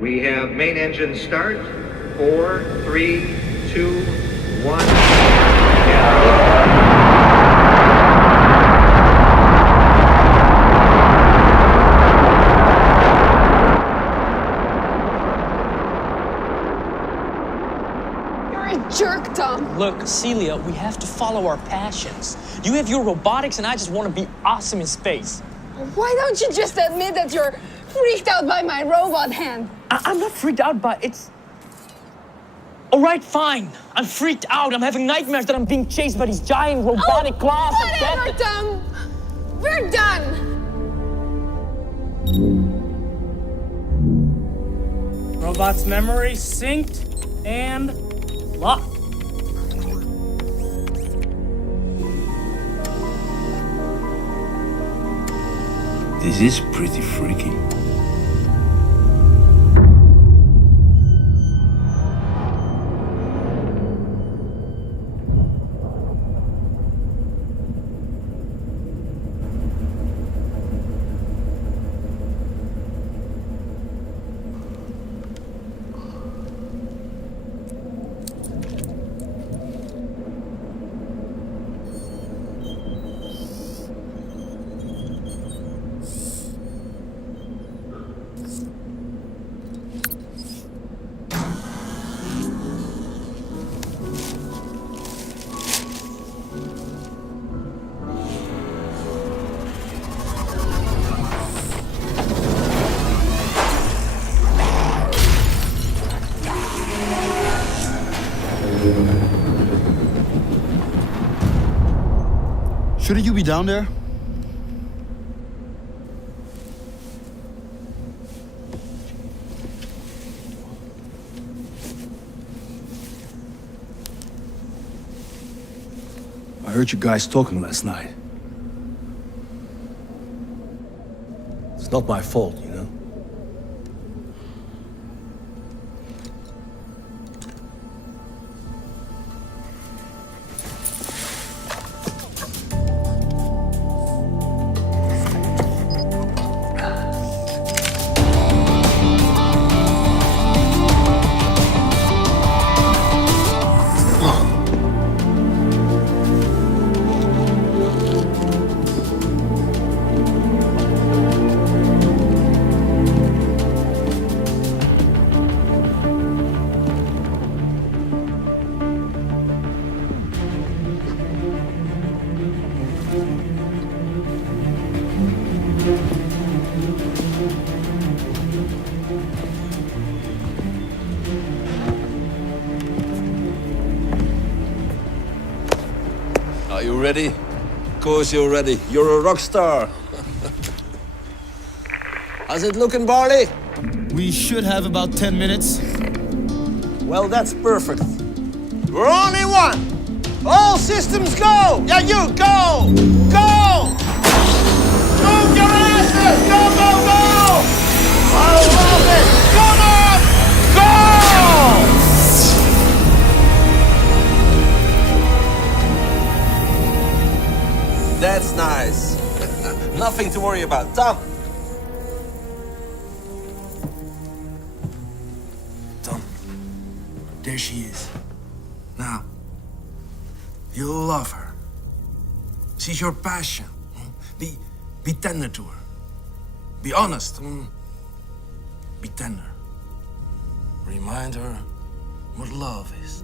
We have main engine start. 4, 3, 2, 1. Jerk, Tom. Look, Celia, we have to follow our passions. You have your robotics and I just want to be awesome in space. Why don't you just admit that you're freaked out by my robot hand? I'm not freaked out by it's... All right, fine. I'm freaked out. I'm having nightmares that I'm being chased by these giant robotic claws. Whatever, Tom. We're done. Robot's memory synced and locked. This is pretty freaky. Shouldn't you be down there? I heard you guys talking last night. It's not my fault, you know? Are you ready? Of course you're ready. You're a rock star. How's it looking, Barley? We should have about 10 minutes. Well, that's perfect. We're only one. All systems go. Yeah, you go. Go. Move your asses. Go, go, go. I love it. Come on. Go. That's nice. Nothing to worry about. Tom. Tom, there she is. Now, you'll love her. She's your passion. Be tender to her. Be honest. Be tender. Remind her what love is.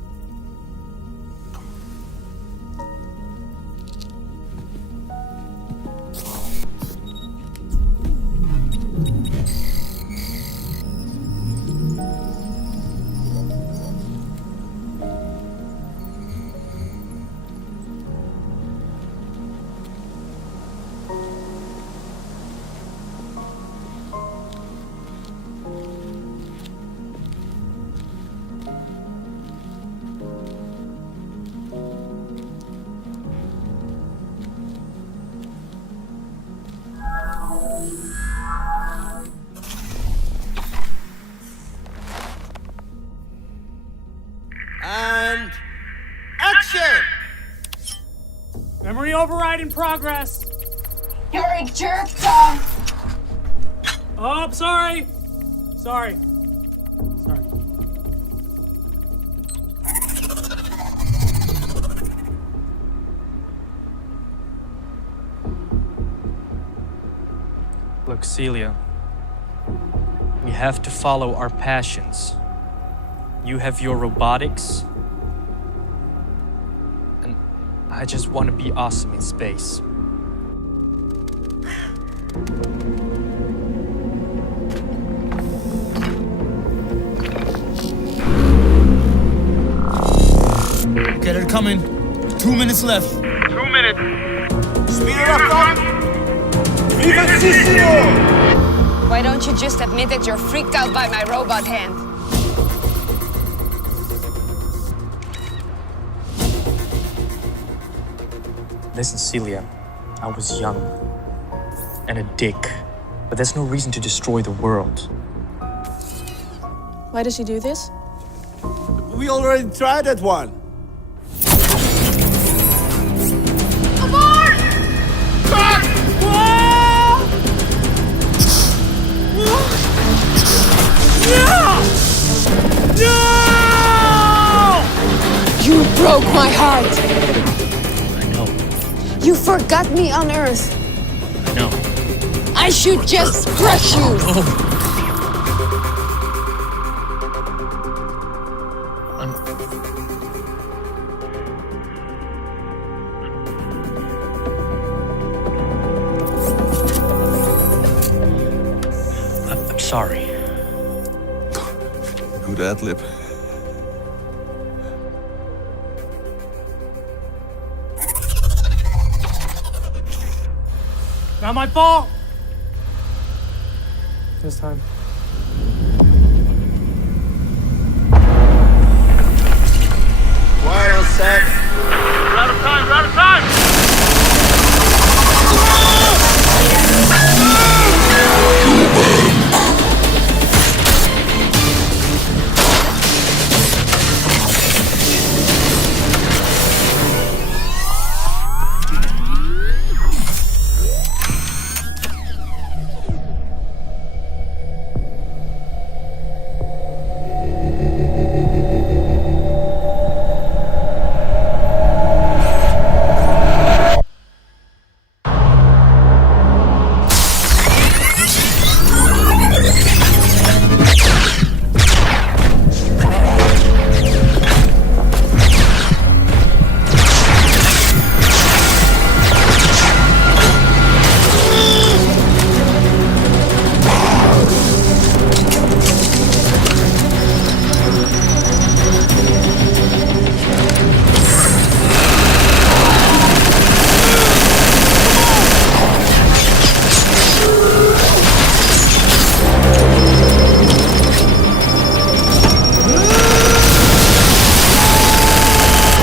And action! Memory override in progress. You're a jerk, Tom. Oh, sorry. Sorry. Sorry. Look, Celia, we have to follow our passions. You have your robotics, and I just want to be awesome in space. Okay, they're coming. 2 minutes left. Speed it up, Tom. Vivacissimo! Why don't you just admit that you're freaked out by my robot hand? Listen, Celia, I was young and a dick, but there's no reason to destroy the world. Why does he do this? We already tried that one. You broke my heart. I know, You forgot me on Earth. I know. I should just crush you. I'm sorry. Good ad-lib. Not my fault. This time. Quiet on set. We're out of time. We're out of time.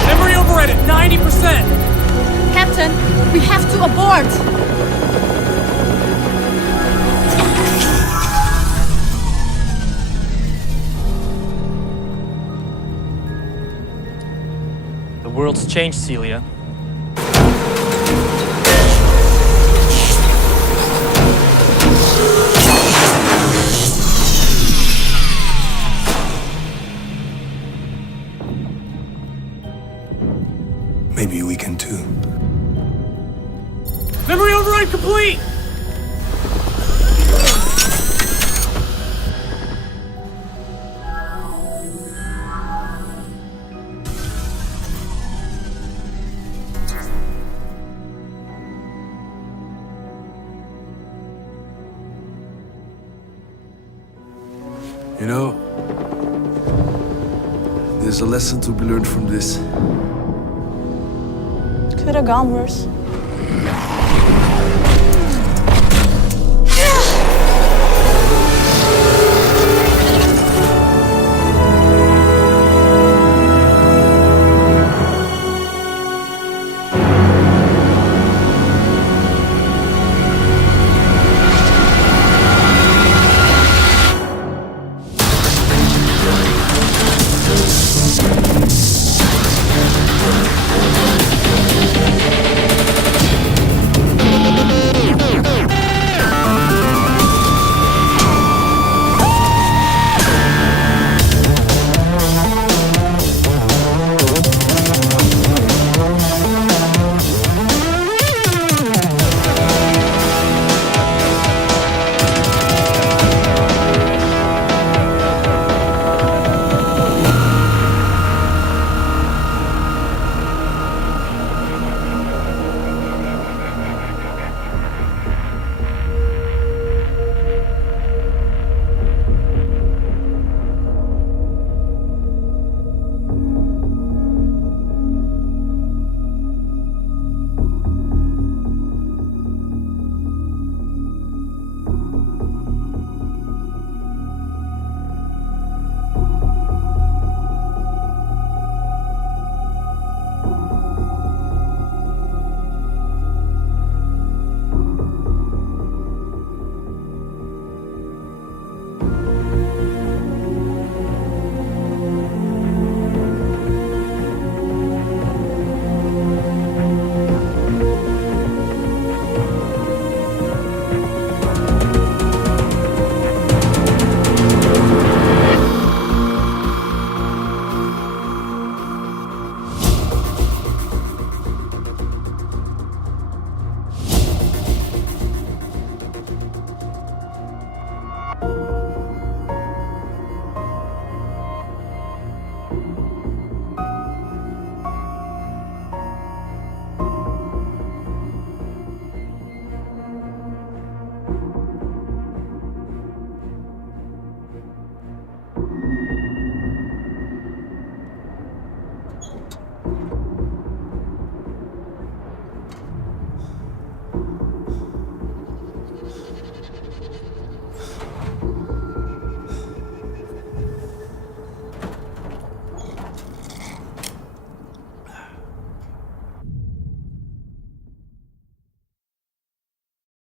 Memory override at 90%. Captain, we have to abort! The world's changed, Celia. Maybe we can too. Memory override complete. You know, there's a lesson to be learned from this. Could have gone worse.